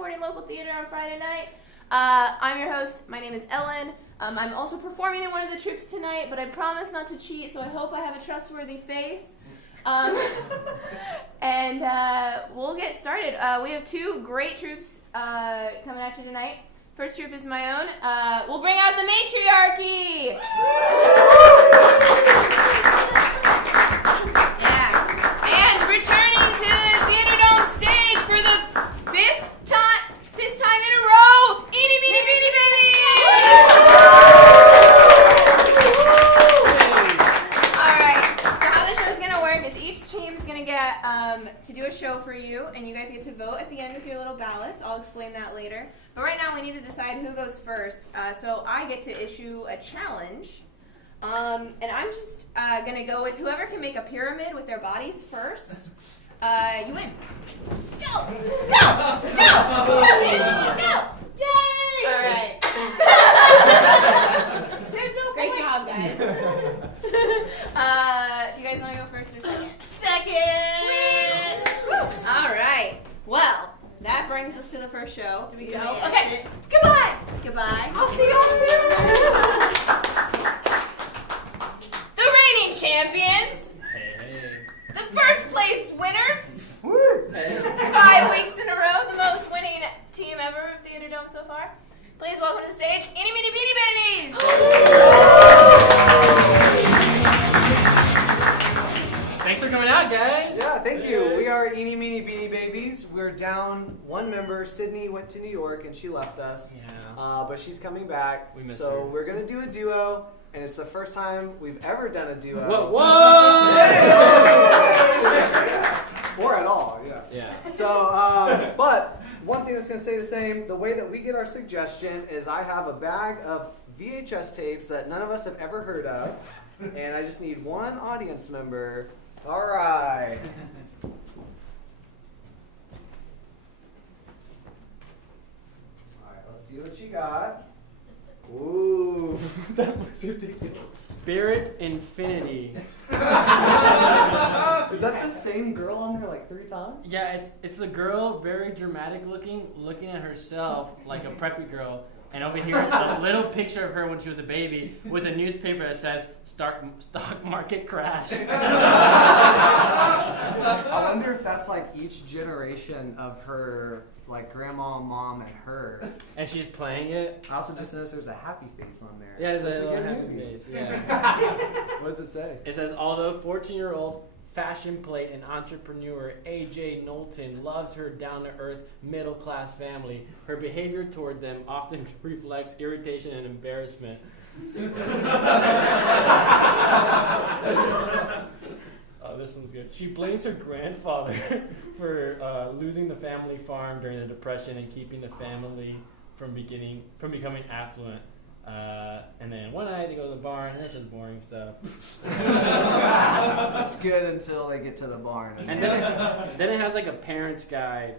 supporting local theater on Friday night. I'm your host. My name is Ellen. I'm also performing in one of the troupes tonight, but I promise not to cheat, so I hope I have a trustworthy face. And we'll get started. We have two great troupes coming at you tonight. First troupe is my own. We'll bring out the Matriarchy! Yeah. And returning to the Theatredome stage for the fifth time in a row, Eenie, Meanie, Beanie, Beanie! Alright, so how the show's going to work is each team's going to get to do a show for you, and you guys get to vote at the end with your little ballots. I'll explain that later. But right now we need to decide who goes first. So I get to issue a challenge. And I'm just going to go with whoever can make a pyramid with their bodies first. You win. Go! Go! Go! Go! Yay! All right. There's no Great job, guys. Do you guys want to go first or second? Second! Sweet. All right. Well, that brings us to the first show. Do we go? Okay. Goodbye. Goodbye. I'll see y'all soon. The reigning champions. Hey. The first place winners. Woo. Hey. 5 weeks in a row. The most winning team ever of Theatredome so far. Please welcome to the stage, Eenie, Meanie, Beanie Babies. Thanks for coming out, guys. Yeah, thank you. We are Eenie, Meanie, Beanie Babies. We're down one member. Sydney went to New York and she left us. Yeah. But she's coming back. We miss so her. we're going to do a duo, and it's the first time we've ever done a duo. Whoa! Or at all, yeah. Yeah. So, but one thing that's going to stay the same, the way that we get our suggestion is I have a bag of VHS tapes that none of us have ever heard of, and I just need one audience member. All right. All right, let's see what you got. Ooh, that looks ridiculous. Spirit Infinity. Is that the same girl on there like 3 times? Yeah, it's a girl, very dramatic looking at herself like a preppy girl. And over here is a little picture of her when she was a baby with a newspaper that says stock market crash. I wonder if that's like each generation of her, like grandma, mom, and her. And she's playing it. I also just noticed there's a happy face on there. Yeah, it's a That's little good happy movie. face. Yeah. What does it say? It says, although 14-year-old fashion plate and entrepreneur AJ Knowlton loves her down-to-earth middle-class family, her behavior toward them often reflects irritation and embarrassment. Oh, this one's good. She blames her grandfather for losing the family farm during the Depression and keeping the family from becoming affluent. And then one night they go to the barn, and it's just boring stuff. It's good until they get to the barn. And then it has like a parent's guide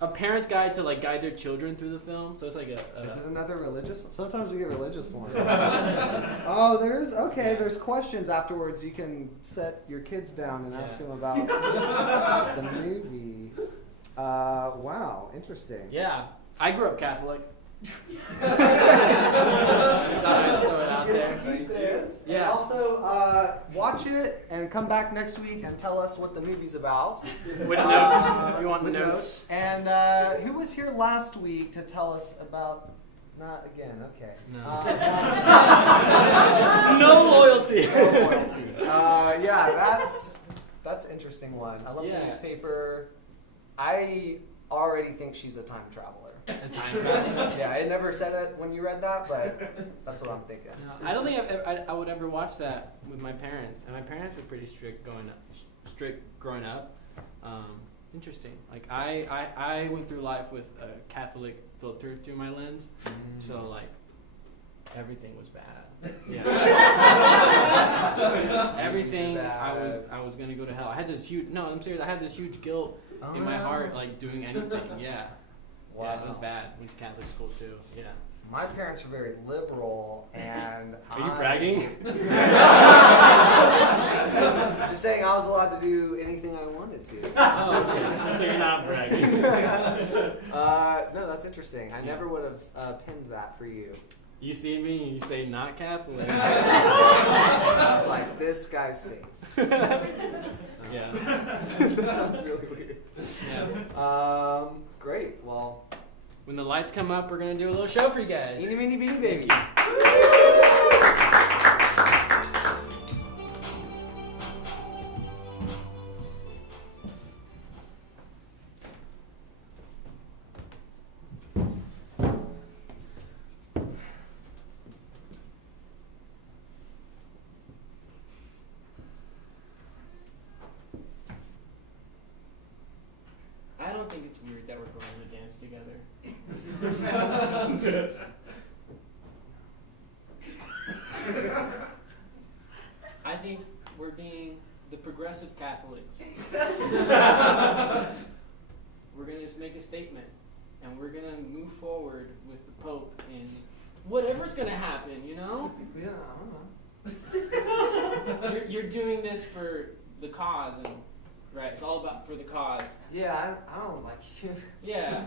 to like guide their children through the film. So it's like Is it another religious one? Sometimes we get religious ones. Oh, there's questions afterwards. You can set your kids down and ask them about the movie. Wow, interesting. Yeah, I grew up Catholic. Thought I'd throw it out there. Yeah. Yeah. And also, watch it and come back next week and tell us what the movie's about. With notes. You want With notes? And who was here last week to tell us about? Not again. Okay. No. No loyalty. No loyalty. Yeah, that's an interesting one. I love the newspaper. I already think she's a time traveler. A time traveler? Yeah, I never said it when you read that, but that's what I'm thinking. No, I don't think I would ever watch that with my parents, and my parents were pretty strict growing up. Interesting. Like I went through life with a Catholic filter through my lens, so like everything was bad. Yeah. Everything I was gonna go to hell. I had this huge I'm serious. I had this huge guilt in my heart, like doing anything. Yeah. Wow. Yeah, it was bad. Went to Catholic school too. Yeah. My parents were very liberal, and Are you bragging? Just saying, I was allowed to do anything I wanted to. Oh, okay. So you're not bragging. No, that's interesting. I never would have pinned that for you. You see me and you say not Catholic. I was like, this guy's safe. Yeah. That sounds really weird. Yeah. Great. Well, When the lights come up, we're gonna do a little show for you guys. Eenie, Meanie, Beanie, babies. I don't think it's weird that we're going to dance together. I think we're being the progressive Catholics. We're going to just make a statement, and we're going to move forward with the Pope, and whatever's going to happen, you know? Yeah, I don't know. You're doing this for the cause, and right, it's all about for the cause. Yeah, I don't like you. Yeah.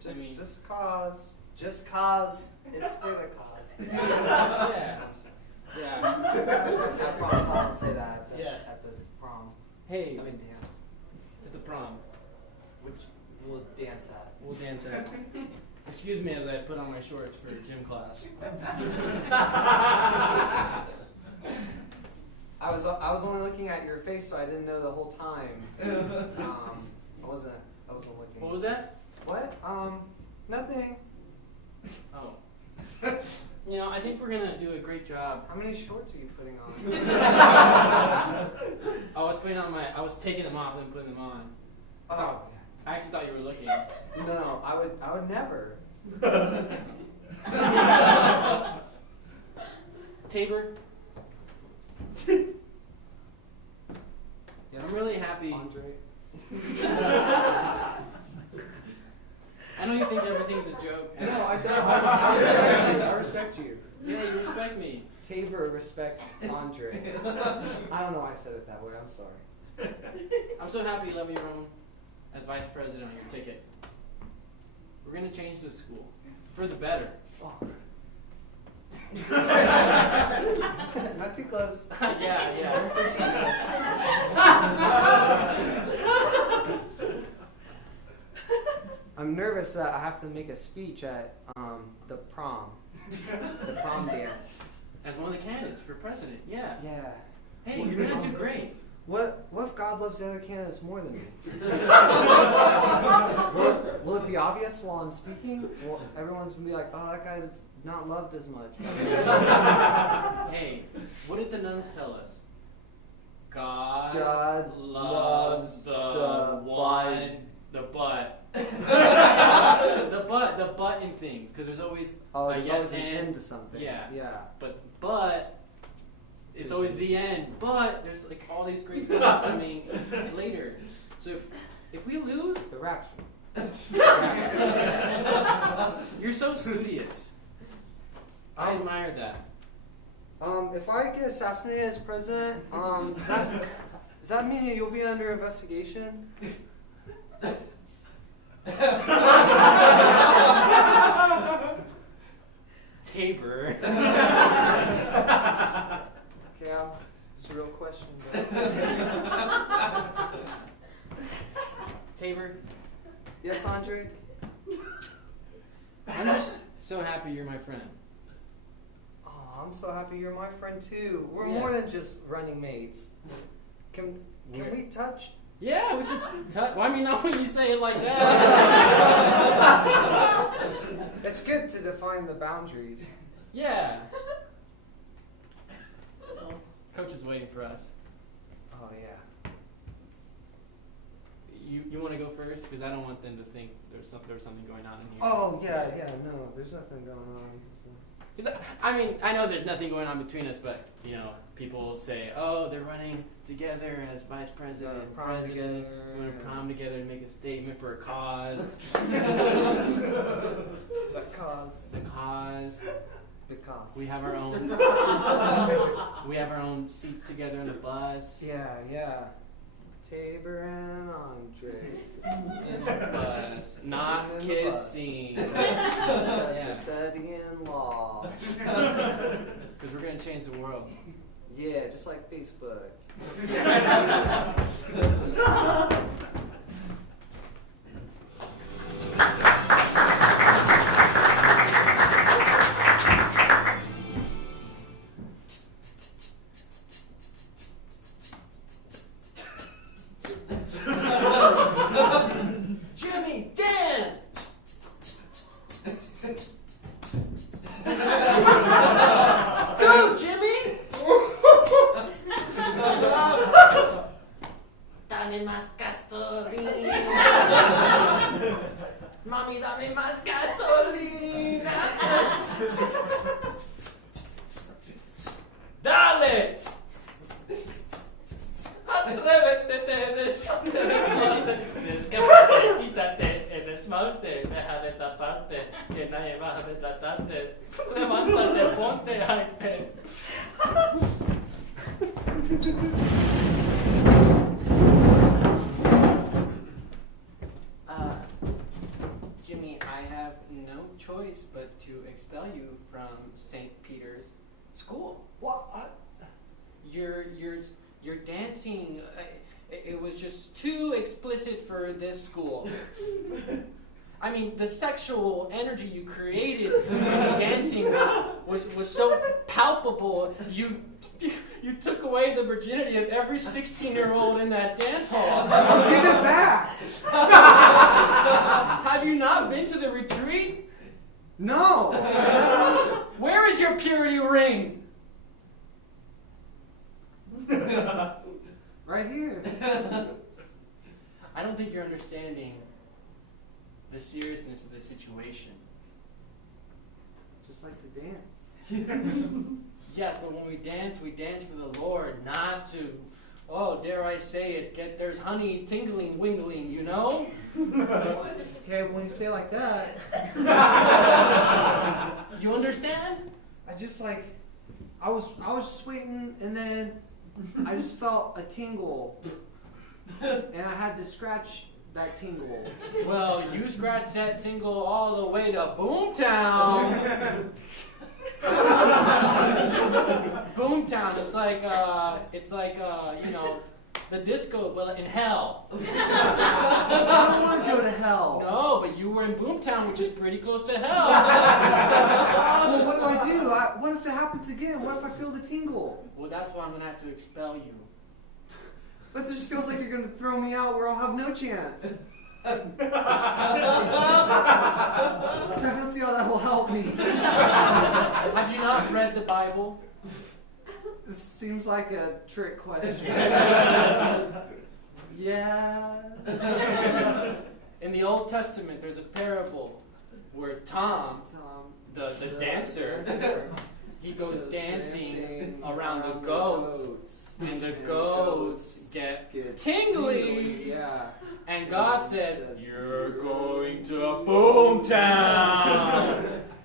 Just cause it's for the cause. Yeah. Yeah. I promise I won't say that Yeah. at the prom. Hey, I mean dance, to the prom. which we'll dance at. We'll dance at. Excuse me as I put on my shorts for gym class. I was only looking at your face, so I didn't know the whole time. I wasn't looking. What was that? What? Nothing. Oh. You know, I think we're gonna do a great job. How many shorts are you putting on? I was taking them off and putting them on. Oh, I actually thought you were looking. no, I would never. Tabor, Yes. I'm really happy. Andre. I know you think everything's a joke. No, I don't. I respect you. I respect you. Yeah, you respect me. Tabor respects Andre. I don't know why I said it that way. I'm sorry. I'm so happy you let me run as vice president on your ticket. We're gonna change this school for the better. Oh. Not too close. Yeah. For Jesus. I'm nervous that I have to make a speech at the prom dance. As one of the candidates for president, yeah. Yeah. Hey, you're gonna do great. What if God loves the other candidates more than me? will it be obvious while I'm speaking? Will everyone's gonna be like, oh, that guy's not loved as much. Hey, what did the nuns tell us? God loves the butt. The butt in things, because there's always Oh, a there's yes always an and. end to something. Yeah. Yeah. It's always the end. But there's like all these great things coming later. So if we lose, The rapture. you're so studious. I admire that. If I get assassinated as president, does that mean that you'll be under investigation? Tabor. Okay, it's a real question. Tabor, Yes, Andre? I'm just so happy you're my friend. Oh, I'm so happy you're my friend too. We're Yeah. more than just running mates. Can we touch? Yeah, we can touch. Well, I mean, not when you say it like that. It's good to define the boundaries. Yeah. Coach is waiting for us. Oh yeah. You want to go first? Because I don't want them to think there's something going on in here. Oh yeah. No, there's nothing going on. So. 'Cause I mean, I know there's nothing going on between us, but you know, people say, "Oh, they're running together as vice president, and prom president. together, We're going to prom together to make a statement for a cause." The cause. The cause. The cause. We have our own. We have our own seats together in the bus. Yeah. Tabor and Andres. In the bus, not In the bus. kissing. Because Yeah. they're studying law. Because we're going to change the world. Yeah, just like Facebook. Jimmy, dance! Go, Jimmy! Dame más gasolina. Mami, dame más gasolina. Dale! Atrévete, descápate, quítate el esmalte, deja de taparte, que nadie va a retratarte. Levántate, ponte iPad. Jimmy, I have no choice but to expel you from St. Peter's School. What? You're dancing. It was just too explicit for this school. I mean, the sexual energy you created dancing was so palpable. You took away the virginity of every 16-year-old in that dance hall. Give it back! Have you not been to the retreat? No! Where is your purity ring? Right here. I don't think you're understanding the seriousness of the situation. Just like to dance. Yes, but when we dance for the Lord, not to, oh, dare I say it, there's honey tingling, wingling, you know? Okay, but when you say it like that, You understand? I just like, I was just waiting, and then I just felt a tingle, and I had to scratch that tingle. Well, you scratched that tingle all the way to Boomtown. Boomtown, it's like you know, the disco, but in hell. I don't want to go to hell. No, but you were in Boomtown, which is pretty close to hell. Well, what do I do? What if it happens again? What if I feel the tingle? Well, that's why I'm gonna have to expel you. But it just feels like you're going to throw me out where I'll have no chance. I don't see how that will help me. Have you not read the Bible? This seems like a trick question. Yeah. In the Old Testament, there's a parable where Tom, the dancer, he goes dancing around the goats, and the goats get tingly. Yeah. And God says, "You're going to Boomtown."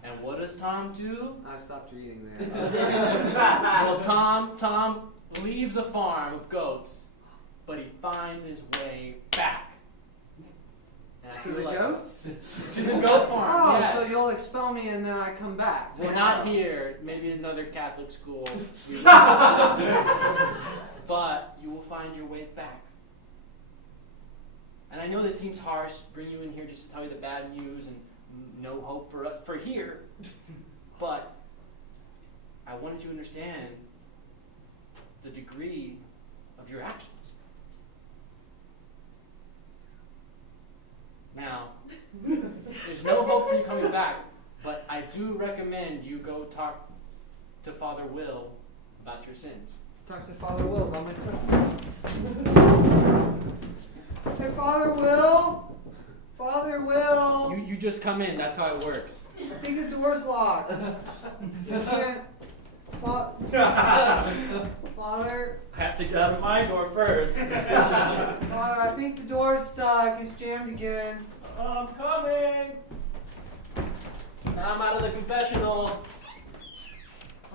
And what does Tom do? I stopped reading there. Well, Tom leaves a farm of goats, but he finds his way back. And I To feel the like- goats? To the goat farm. Oh, yes. so you'll expel me and then I come back. Well, not here. Maybe another Catholic school. But you will find your way back. And I know this seems harsh, bring you in here just to tell you the bad news and no hope for here. But I wanted you to understand the degree of your actions. Now, there's no hope for you coming back, but I do recommend you go talk to Father Will about your sins. Talk to Father Will about my son. Hey, Father Will! Father Will! You just come in, that's how it works. think the door's locked. You can't. Father, I have to get out of my door first. Father, I think the door's stuck. It's jammed again. I'm coming. Now I'm out of the confessional.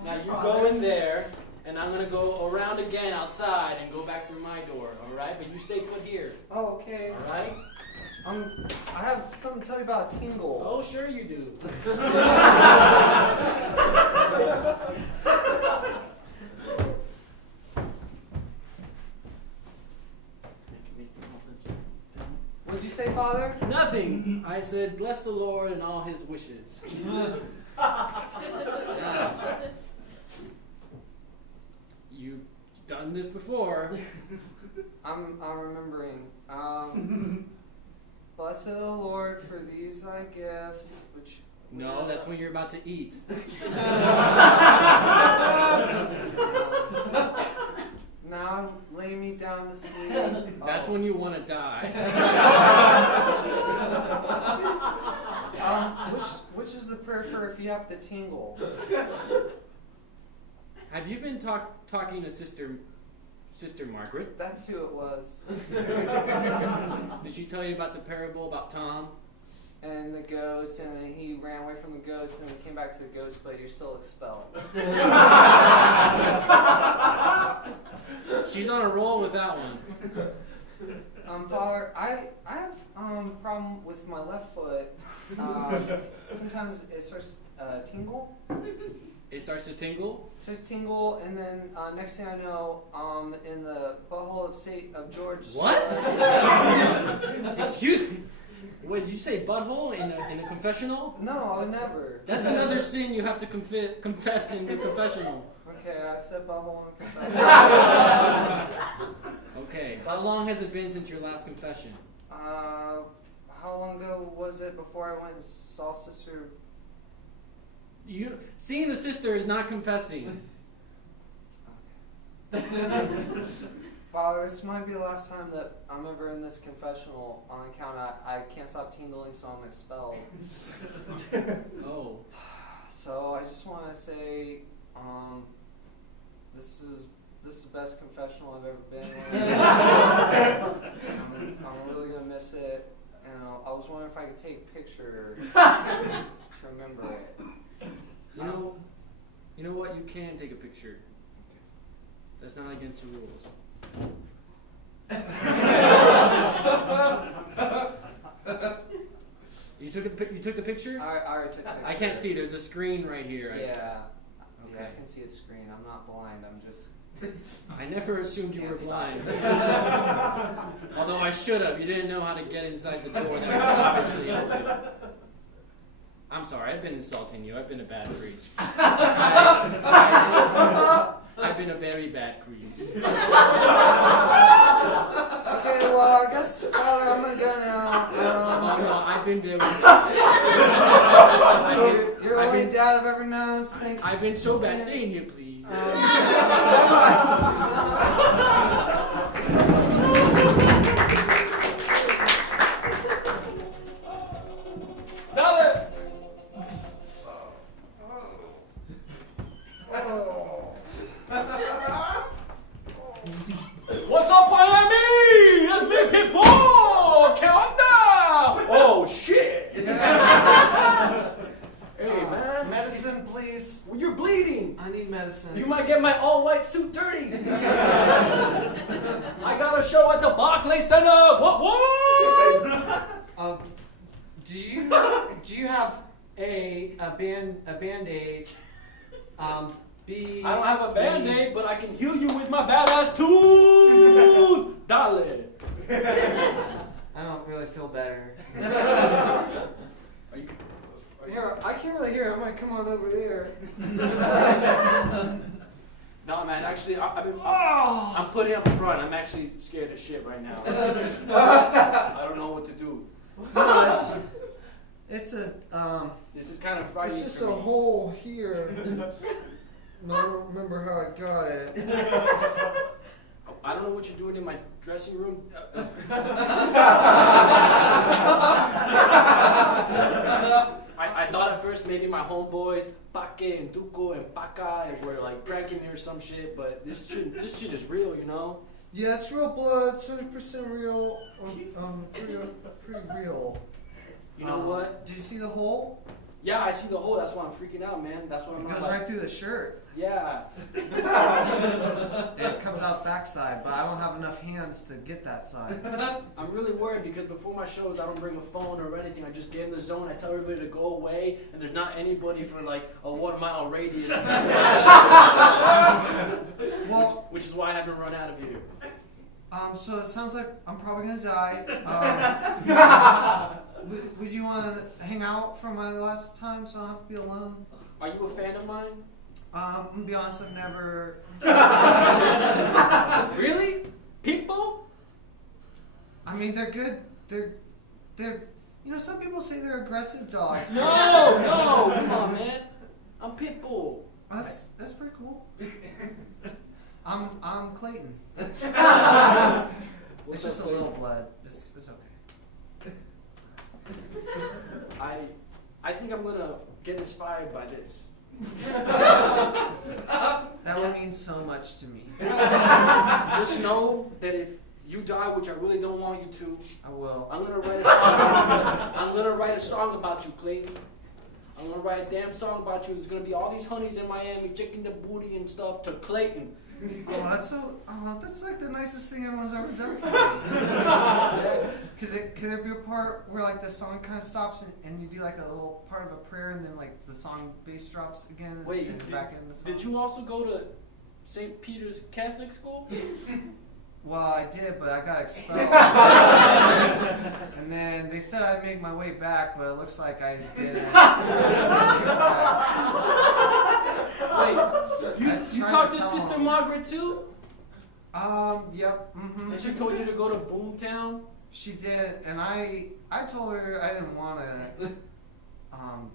Now you go in there, and I'm gonna go around again outside and go back through my door. All right, but you stay put here. Oh, okay. All right. I have something to tell you about a tingle. Oh, sure you do. What'd you say, Father? Nothing. I said, bless the Lord and all his wishes. Yeah. You've done this before. I'm remembering. Blessed the Lord for these thy gifts, which. No, that's when you're about to eat. Now lay me down to sleep. That's when you want to die. Which is the prayer for if you have to tingle? Have you been talking to Sister Margaret? That's who it was. Did she tell you about the parable about Tom? And the ghost, and then he ran away from the ghost, and then came back to the ghost, but you're still expelled. She's on a roll with that one. Father, I have a problem with my left foot. Sometimes it starts tingle. It starts to tingle. It starts tingle, and then next thing I know, in the butthole of George. What? Excuse me. Wait, did you say butthole in a confessional? No, I never. That's another sin you have to confess in the confessional. Okay, I said butthole in the confession. Okay, how long has it been since your last confession? How long ago was it before I went and saw Sister? Seeing the sister is not confessing. Father, this might be the last time that I'm ever in this confessional on account I can't stop tingling, so I'm expelled. Oh. So I just want to say, this is the best confessional I've ever been in. I'm really gonna miss it. And I was wondering if I could take a picture to remember it. You know what? You can take a picture. That's not against the rules. You took the picture? I already took a picture. I can't see. There's a screen right here. Yeah. Okay. Yeah, I can see a screen. I'm not blind. I'm just. I never assumed you were Can't stop. blind. Although I should have. You didn't know how to get inside the door that was obviously open. I'm sorry. I've been insulting you. I've been a bad priest. I've been a very bad priest. Okay, well, I guess, Father, I'm gonna go now. No, I've been very bad. You're the only dad I've ever known. So thanks. I've been so bad. Stay in here, please. Dollar! What's up, Miami? It's me, people! ¿Qué onda? Oh, shit! Hey, man. Medicine, please. Well, you're bleeding. I need medicine. You might get my all-white suit dirty. I got a show at the Barclays Center. What? Do you have a Band-Aid? I don't have a Band-Aid, but I can heal you with my badass tools. Dale. I don't really feel better. Are you? Here, I can't really hear. I might come on over there. No, man. Actually, I'm putting up front. I'm actually scared as shit right now. I don't know what to do. No, it's a This is kind of frightening. it's just for a me. hole here. I don't remember how I got it. I don't know what you're doing in my dressing room. I thought at first maybe homeboys, Paque and Tuco and Paca, and we're like pranking me or some shit. But this shit is real, you know. Yeah, it's real blood, 100% real. Pretty real. You know what? Did you see the hole? Yeah, I see the hole. That's why I'm freaking out, man. That's what I'm It goes like. right through the shirt. Yeah. It comes out backside, but I don't have enough hands to get that side. I'm really worried because before my shows, I don't bring a phone or anything. I just get in the zone. I tell everybody to go away, and there's not anybody for like a 1 mile radius. Well, which is why I haven't run out of here. So it sounds like I'm probably gonna die. Would you want to hang out for my last time so I don't have to be alone? Are you a fan of mine? I'm gonna be honest, I've never. Really? People? I mean, they're good. They're. You know, some people say they're aggressive dogs. No, come on, man. I'm Pitbull. That's pretty cool. I'm Clayton. What's It's just up, a little Clayton? blood. It's okay. I think I'm gonna get inspired by this. That would mean so much to me. Just know that if you die, which I really don't want you to, I will. I'm gonna write a song about you, Clayton. I'm gonna write a damn song about you. There's gonna be all these honeys in Miami checking the booty and stuff to Clayton. That's like the nicest thing anyone's ever done for me. Yeah. Could there be a part where like the song kind of stops and you do like a little part of a prayer and then like the song bass drops again? Wait, and back in the song? Did you also go to St. Peter's Catholic School? Well, I did, but I got expelled. And then they said I'd make my way back, but it looks like I didn't. Wait, you talked to Sister Margaret too? Yep. Mm-hmm. And she told you to go to Boomtown? She did, and I told her I didn't want to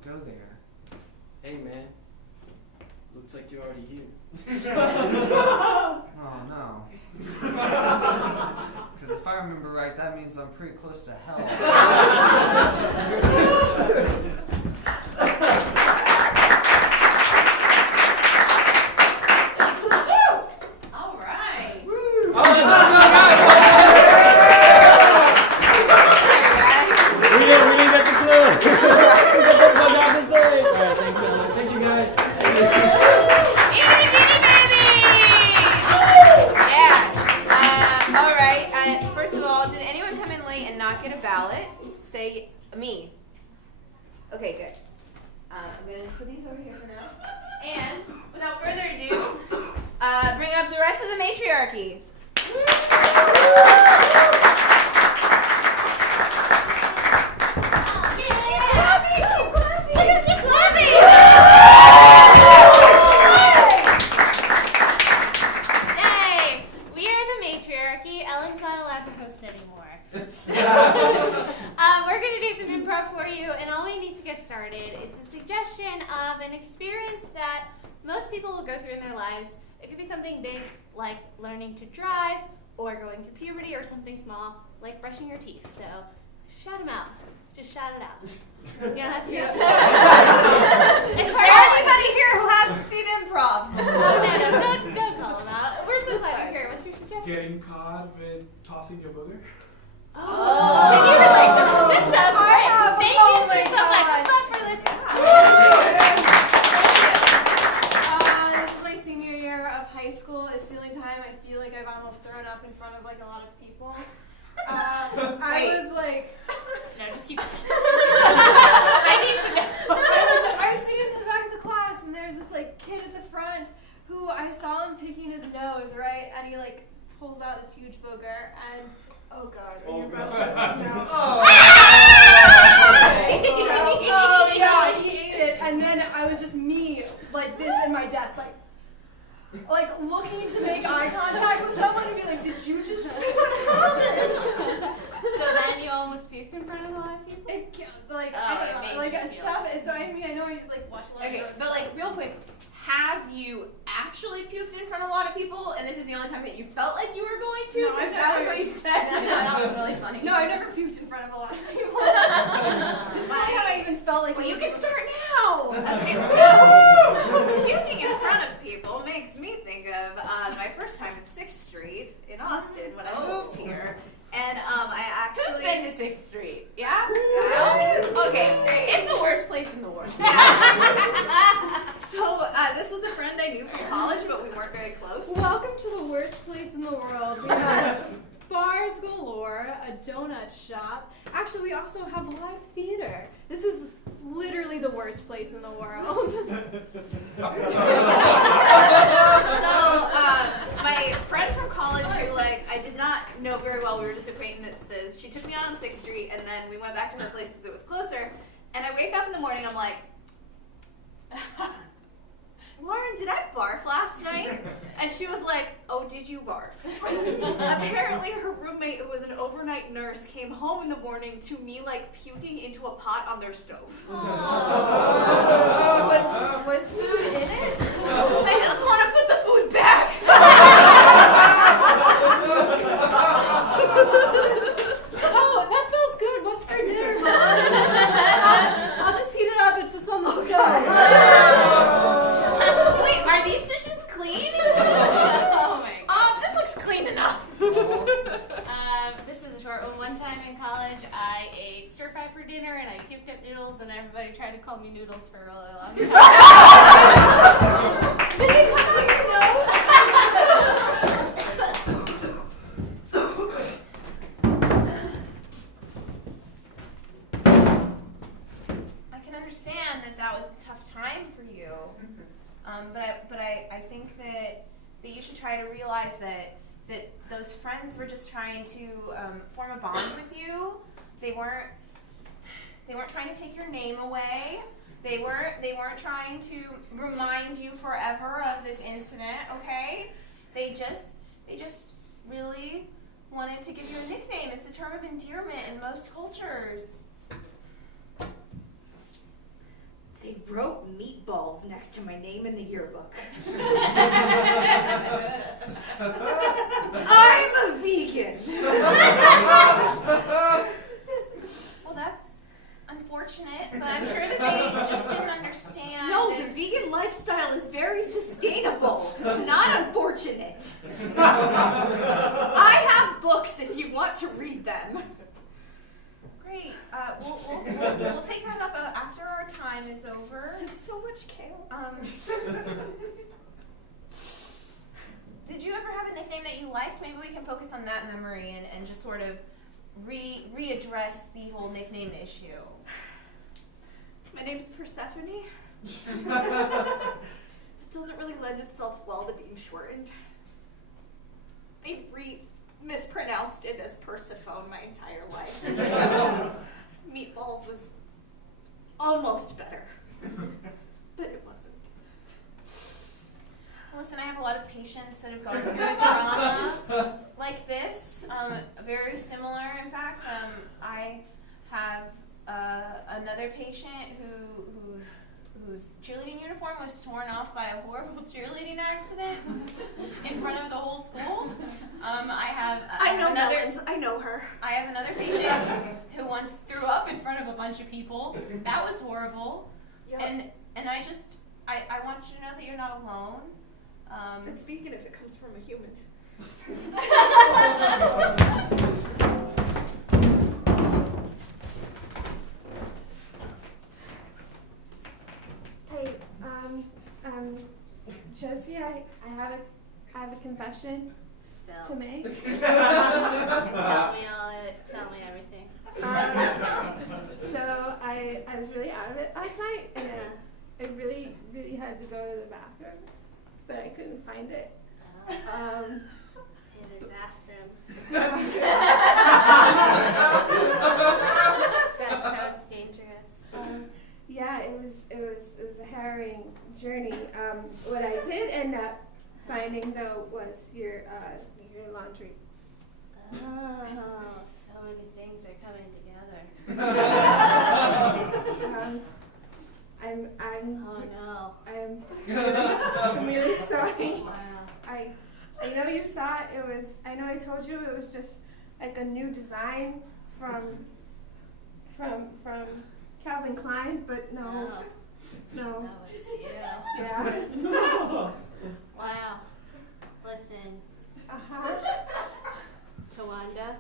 go there. Hey man, looks like you're already here. Oh no. Because if I remember right, that means I'm pretty close to hell. All right. Oh, we didn't get the clue. Get the fuck off the stage. All right, thanks, man. Thank you guys. Eenie, Beanie, baby! Yeah. All right. First of all, did anyone come in late and not get a ballot? Say me. Okay, good. I'm going to put these over here for now. And without further ado, bring up the rest of the Matriarchy. We're going to do some improv for you, and all we need to get started is the suggestion of an experience that most people will go through in their lives. It could be something big, like learning to drive, or going through puberty, or something small, like brushing your teeth. So, shout them out. Just shout it out. Yeah, that's yours. Is there anybody here who hasn't seen improv? Oh, no, don't call them out. We're so glad you're here. What's your suggestion? Getting caught with tossing your booger? Oh, can you relate to this? This sounds great. Thank you sir, so much. Let's clap for this. This is my senior year of high school. It's the only time I feel like I've almost thrown up in front of like a lot of people. I was like, No, just keep. I need to know. I was sitting in the back of the class, and there's this like kid at the front who I saw him picking his nose, right, and he like pulls out this huge booger, and oh god, are you about to? No. Oh yeah, he ate it, and then I was just me like this in my desk, like looking to make eye contact with someone and be like, did you just see what happened? So then you almost puked in front of a lot of people? I it don't know, made like you feel stuff. sick. And so I mean, I know you like watch a lot Okay, of those. but like real quick, have you actually puked in front of a lot of people, and this is the only time that you felt like you were going to? No, Because I've that was never- what you said. And I thought that was really funny. No, I never puked in front of a lot of people. This is not how I even felt like. Well, it you was can start now. Okay, so puking in front of people makes me think of my first time at 6th Street in Austin when I moved here. And I Who's actually... been to 6th Street? Yeah? Yeah. Okay, it's the worst place in the world. So this was a friend I knew from college, but we weren't very close. Welcome to the worst place in the world. We have bars galore, a donut shop. Actually, we also have live theater. This is literally the worst place in the world. So my friend from college who I did not know very well, we were just acquaintances, she took me out on 6th Street and then we went back to her place because it was closer. And I wake up in the morning, I'm like, Lauren, did I barf last night? And she was like, oh, did you barf? Apparently her roommate, who was an overnight nurse, came home in the morning to me puking into a pot on their stove. Was food in it? I just want to put the food back. Oh, that smells good. What's for dinner, Mom? I'll just heat it up. It's just on the stove. Wait, are these dishes clean? Oh my god. This looks clean enough. This is a short one. One time in college, I ate stir fry for dinner and I puked up noodles, and everybody tried to call me Noodles for a really long time. Did it come out your nose? I can understand that was a tough time for you. But I think that you should try to realize that those friends were just trying to form a bond with you. They weren't trying to take your name away. They weren't trying to remind you forever of this incident, okay? They just really wanted to give you a nickname. It's a term of endearment in most cultures. They wrote meatballs next to my name in the yearbook. I'm a vegan. Well, that's unfortunate, but I'm sure that they just didn't understand. No, that- the vegan lifestyle is very sustainable. It's not unfortunate. I have books if you want to read them. Great. We'll take that up after our time is over. It's so much kale. Did you ever have a nickname that you liked? Maybe we can focus on that memory and just sort of readdress the whole nickname issue. My name's Persephone. It doesn't really lend itself well to being shortened. They mispronounced it as Persephone my entire life. Meatballs was almost better, but it wasn't. Listen, I have a lot of patients that have gone through trauma like this, very similar, in fact. I have another patient whose cheerleading uniform was torn off by a horrible cheerleading accident in front of the whole school. I know Melons. I know her. I have another patient who once threw up in front of a bunch of people. That was horrible. Yep. And I want you to know that you're not alone. It's vegan if it comes from a human. Hey, Josie, I have a confession to make. Tell me everything. So I was really out of it last night, and I really, really had to go to the bathroom, but I couldn't find it. In the bathroom. That sounds dangerous. Yeah, it was a harrowing journey. What I did end up finding though was your laundry. Oh, so many things are coming together. Oh no. I'm really sorry. Wow. I know you thought it was. I know I told you it was just like a new design from Calvin Klein, but no. Oh. No. That was you. Yeah. Wow. Listen, Uh-huh. Tawanda,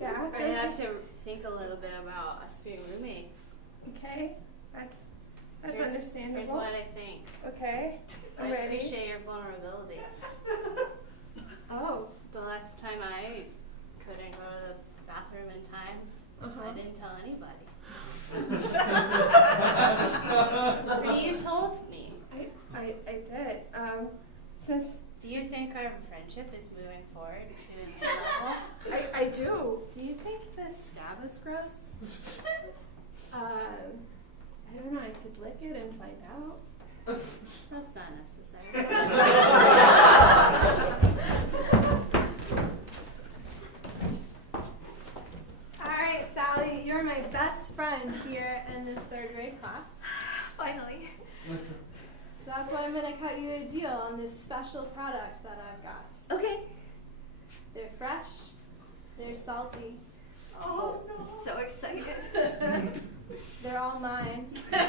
Yeah. we're gonna have to think a little bit about us being roommates. Okay. That's Here's understandable. what I think. Okay. I'm I ready. appreciate your vulnerability. Oh. The last time I couldn't go to the bathroom in time, Uh-huh. I didn't tell anybody. But you told me. I did. Since Do you think our friendship is moving forward to a new level? I do. Do you think this scab is gross? I don't know. I could lick it and find out. That's not necessary. All right, Sally, you're my best friend here in this third grade class. Finally. So that's why I'm going to cut you a deal on this special product that I've got. Okay. They're fresh. They're salty. Oh no. I'm so excited. They're all mine. And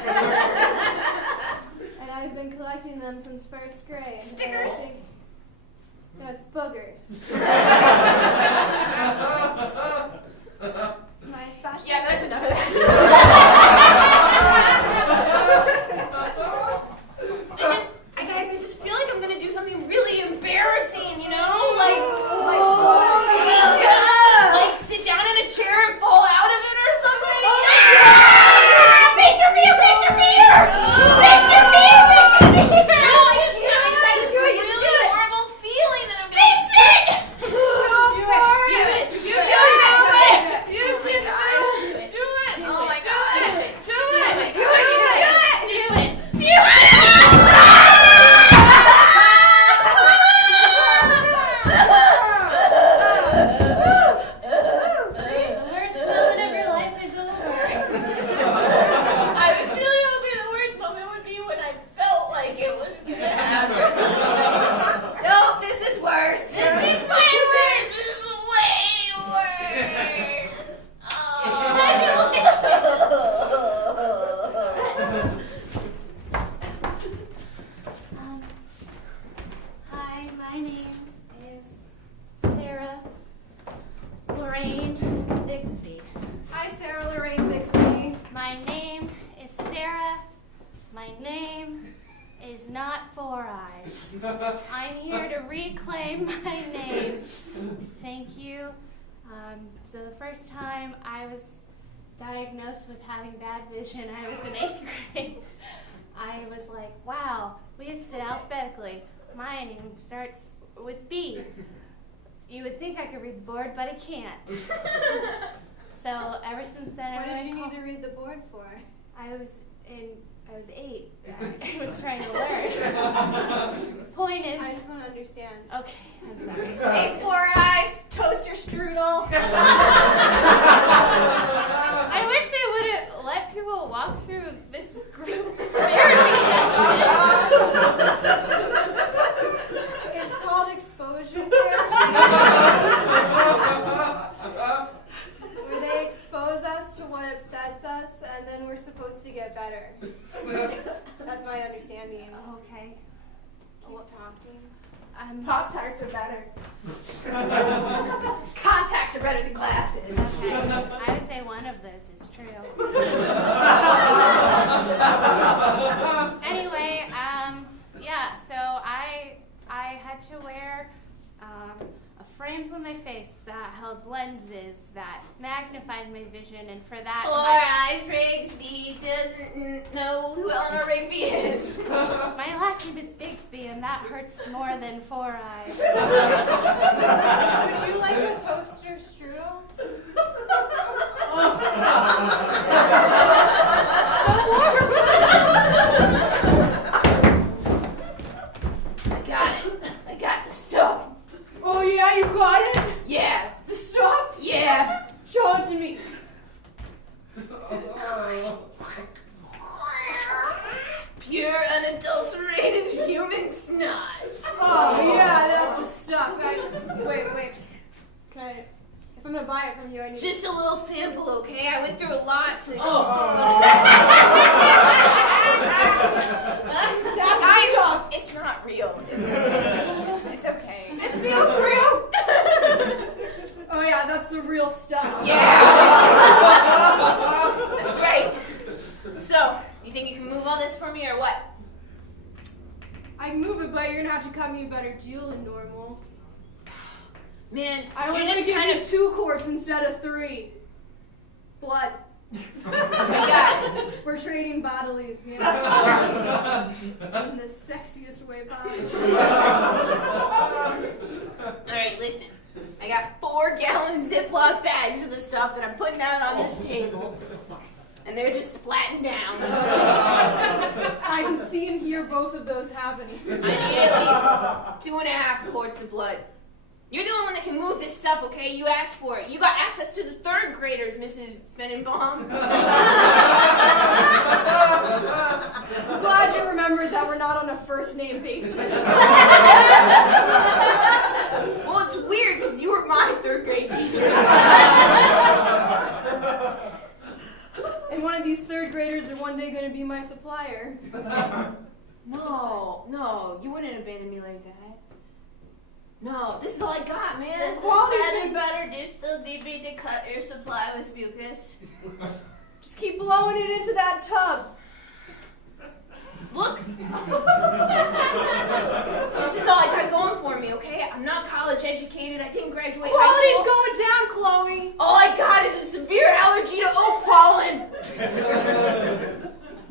I've been collecting them since first grade. Stickers? No, it's boogers. It's my special. Yeah, that's enough of that. I just feel like I'm gonna do something really embarrassing, you know? Like sit down in a chair and fall out of it or something. Oh, yeah! Face your fear! Face your fear! Face your fear! Face your fear! No, I can't. I just have this really horrible feeling that I'm gonna face it. Do it. Do it. Do it. Oh my god. Do it. The worst moment of your life is over. I was really hoping the worst moment would be when I felt like it was gonna happen. No, this is worse. This is way worse. This is way worse. Hi, my name is Sarah Lorraine Bixby. Hi, Sarah Lorraine Bixby. My name is Sarah. My name is not Four Eyes. I'm here to reclaim my name. Thank you. So the first time I was diagnosed with having bad vision, I was in 8th grade. I was like, wow, we have to sit alphabetically. My name starts with B. You would think I could read the board, but I can't. So ever since then, What did everyone you need called- to read the board for? I was 8. I was trying to learn. Point is, I just want to understand. okay, I'm sorry. Hey, Four Eyes, toaster strudel. I wish they would have let people walk through this group therapy session. It's called exposure therapy. Where they expose us to what upsets us, and then we're supposed to get better. That's my understanding. Okay. Keep talking. Pop-Tarts are better. Contacts are better than glasses. Okay. I would say one of those is true. Anyway, yeah, so I had to wear frames on my face that held lenses that magnified my vision, and for that, Four Eyes Rigsby doesn't know who Eleanor Rigby is. my last name is Bixby, and that hurts more than Four Eyes. Would you like a toaster strudel? I got the stuff. Oh yeah, you got it? Yeah. The stuff? Yeah. Show it to me. Pure, unadulterated human snot. Oh yeah, that's the stuff. Wait. Can I? If I'm gonna buy it from you, I need. Just a little sample, okay? I went through a lot to. right, you're gonna have to cut me a better deal than normal. Man, I you're want to just give kind you of 2 quarts instead of 3. Blood. Oh my God. We're trading bodily. Yeah. In the sexiest way possible. All right, listen. I got 4-gallon Ziploc bags of the stuff that I'm putting out on this table, and they're just splatting down. I can see and hear both of those happening. I need at least 2.5 quarts of blood. You're the only one that can move this stuff, okay? You asked for it. You got access to the 3rd graders, Mrs. Fennenbaum. I'm glad you remembered that we're not on a first name basis. Well, it's weird because you were my 3rd grade teacher. And one of these 3rd graders are one day going to be my supplier. No, you wouldn't abandon me like that. No, this is all I got, man. This is Quality's better, been- better. Do you still need me to cut your supply with mucus? Just keep blowing it into that tub. Look. This is all I got going for me, okay? I'm not college educated. I didn't graduate high Quality's school. going down, Chloe. All I got is a severe allergy to oak pollen.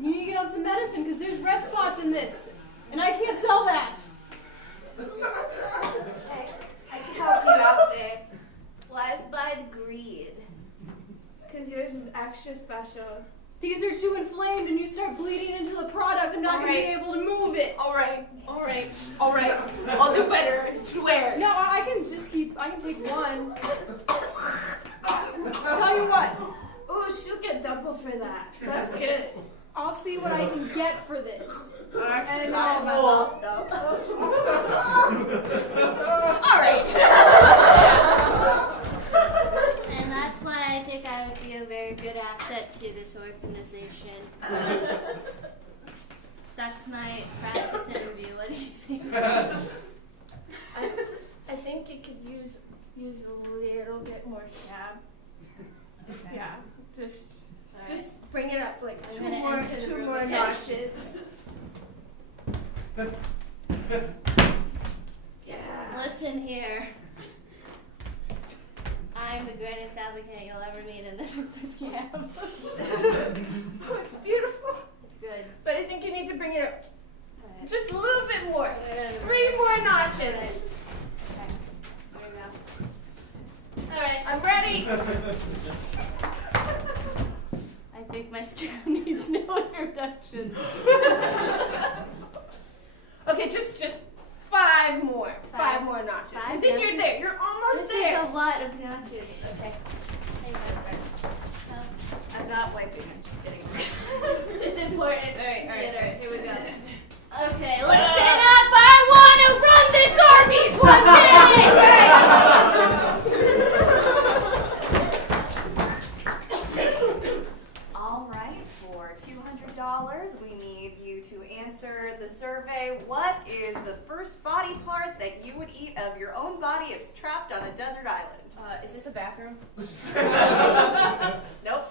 You need to get on some medicine because there's red spots in this. And I can't sell that. I can help you out there. Why is mine green? Because yours is extra special. These are too inflamed and you start bleeding into the product. I'm not going to be able to move it. All right. I'll do better, I swear. No, I can take one. Tell you what, Oh, she'll get double for that. That's good. I'll see what I can get for this. And Not in my mouth, though. All right. And that's why I think I would be a very good asset to this organization. That's my practice interview. What do you think? I think you could use a little bit more scab. Yeah, just bring it up like I'm two gonna more enter the room again. notches. Yeah. Listen here. I'm the greatest applicant you'll ever meet in this camp. Oh, it's beautiful. Good. But I think you need to bring it up Alright. just a little bit more. Alright. 3 more notches. Okay. There we go. Alright. I'm ready. I think my scab needs no introduction. Okay, just 5 more. 5 5 more notches. I 5 think notches? you're there. You're almost This there. is a lot of notches. Okay. I'm not wiping, I'm just kidding. It's important. All right. Here we go. Okay, listen up. I want to run this Arby's one day. All right, for $200, we need you to answer the survey. What is the first body part that you would eat of your own body if trapped on a desert island? Is this a bathroom? Nope.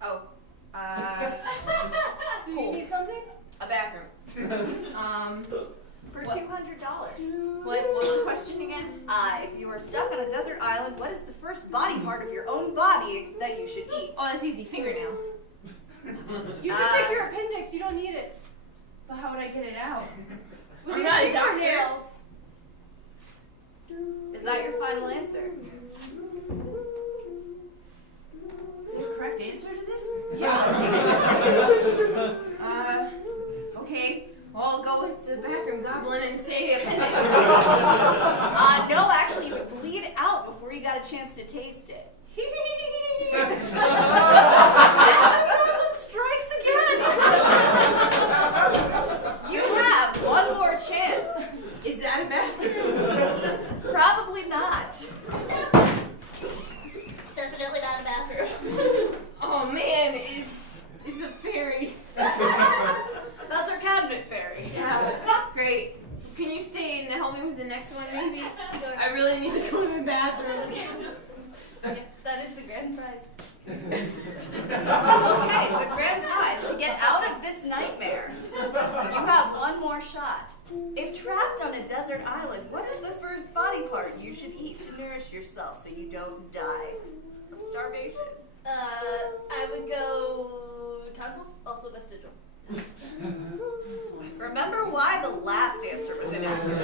Oh. Do you Cool. need something? A bathroom. For What? $200. What was the question again? If you were stuck on a desert island, what is the first body part of your own body that you should eat? Oh, that's easy. Fingernail. You should pick your appendix. You don't need it. But how would I get it out? With I'm your not a doctor. fingernails. Is that your final answer? Is there a correct answer to this? Yeah. Okay. Well, I'll go with the bathroom goblin and say appendix. No, actually, you would bleed out before you got a chance to taste it. Strikes again. You have one more chance. Is that a bathroom? Probably not. Definitely not a bathroom. Oh man, it's a fairy. That's our cabinet fairy. Yeah, great. Can you stay and help me with the next one, maybe? I really need to go to the bathroom. Okay, that is the grand prize. a desert island, what is the first body part you should eat to nourish yourself so you don't die of starvation? I would go tonsils, also vestigial. Remember why the last answer was inaccurate.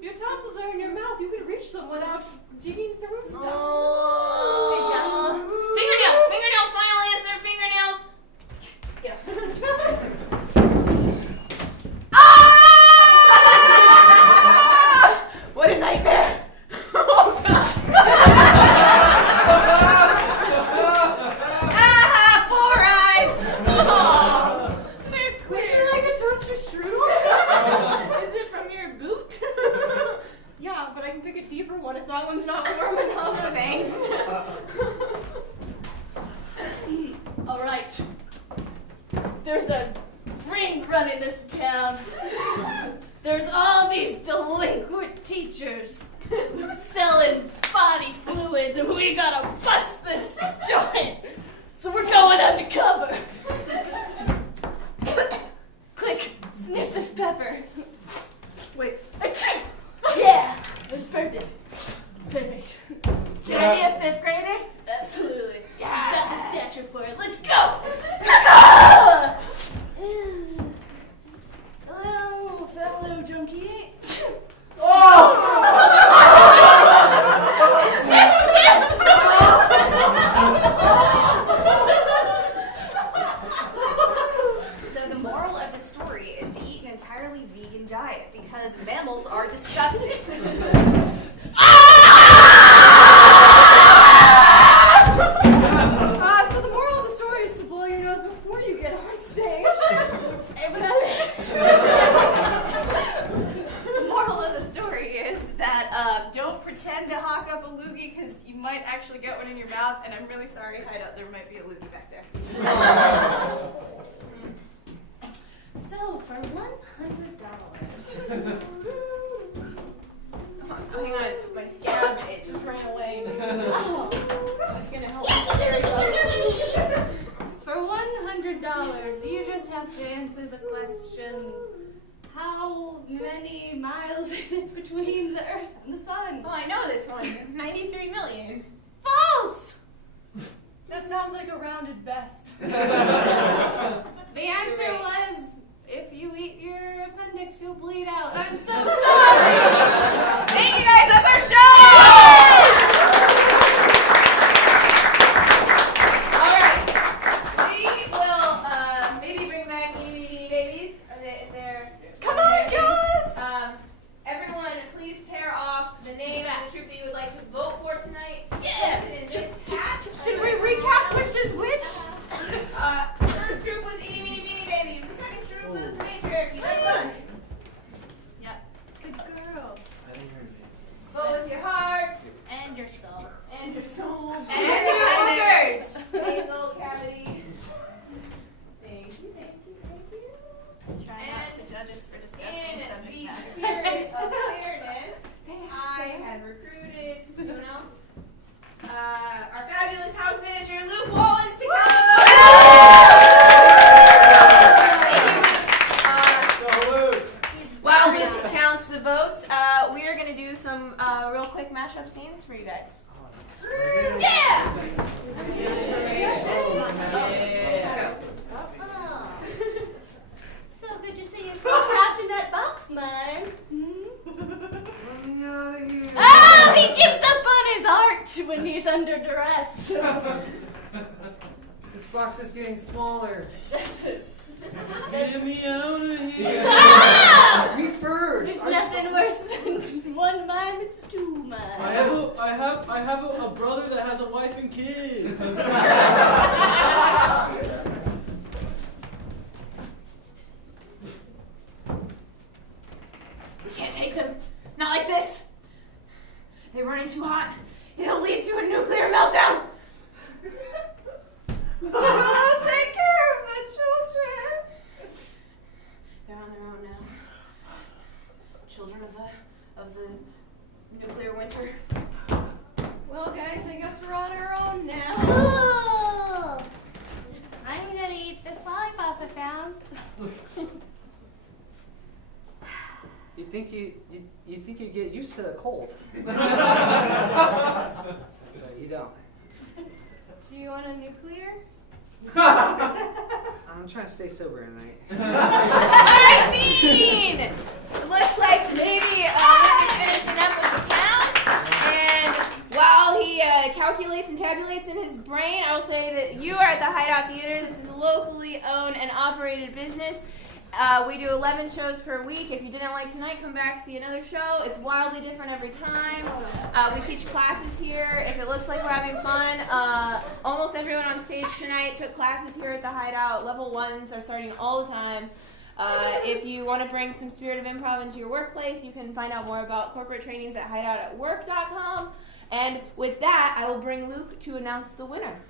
Your tonsils are in your mouth. You can reach them without digging through stuff. Oh. Fingernails, final answer, fingernails. Ah! What a nightmare. Oh, gosh. Four eyes. Oh, they're clear. Would you like a toaster strudel? Is it from your boot? Yeah, but I can pick a deeper one if that one's not warm enough. Thanks. All right. There's a ring running this town. There's all these delinquent teachers selling body fluids, and we gotta bust this joint. So we're going undercover. Click, sniff this pepper. Wait. Yeah, that's perfect. Perfect. Can I be a fifth grader? Absolutely. Yeah. Got the stature for it. Let's go! Hello, fellow junkie. So the moral of the story is to eat an entirely vegan diet because mammals are disgusting. So the moral of the story is to blow your nose before you get on stage. It was the moral of the story is that don't pretend to hawk up a loogie because you might actually get one in your mouth. And I'm really sorry, Hideout, there might be a loogie back there. So for $100. Hang on, my scab, it just ran away. Oh. It's gonna help. For $100, you just have to answer the question, how many miles is it between the Earth and the Sun? Oh, I know this one. 93 million. False! That sounds like a rounded best. The answer was, if you eat your appendix, you'll bleed out. I'm so sorry! Thank you guys, that's our show! Alright. We will maybe bring back Meanie babies. If they're Come on, guys! Everyone, please tear off the name and the troop that you would like to vote for tonight. Yeah. Place it in this hat. Should we recap which is which? First troop was Eenie, Meanie, Beanie babies. The second troop was Matriarchy. That's us. Yep. Good girl. Vote with your heart And your soul. and your soul And your appendix. nasal cavity. Thank you. Try not to judge us for discussing In subject the matter. spirit of fairness, I had recruited, anyone else? Our fabulous house manager, Luke Wallens, to count the votes. While Luke counts the votes, we are going to do some real quick mashup scenes for you guys. Yeah! Just go. Oh. So good to see you're still trapped in that box, mine. Let me out of here. Oh, he gives up on his art when he's under duress. This box is getting smaller. That's it. Get me out of here. Ah! Me first. There's nothing worse than one mime, it's two mimes. I have a brother that has a wife and kids. We can't take them. Not like this. They're running too hot. It'll lead to a nuclear meltdown. Oh, take care of the children. They're on their own now. Children of the nuclear winter. Well, guys, I guess we're on our own now. think you get used to the cold, but you don't. Do you want a nuclear? I'm trying to stay sober tonight. Alright, scene! Looks like maybe Luke is finishing up with the count. And while he calculates and tabulates in his brain, I will say that you are at the Hideout Theater. This is a locally owned and operated business. We do 11 shows per week. If you didn't like tonight, come back, see another show. It's wildly different every time. We teach classes here. If it looks like we're having fun, almost everyone on stage tonight took classes here at the Hideout. Level 1s are starting all the time. If you want to bring some spirit of improv into your workplace, you can find out more about corporate trainings at hideoutatwork.com. And with that, I will bring Luke to announce the winner.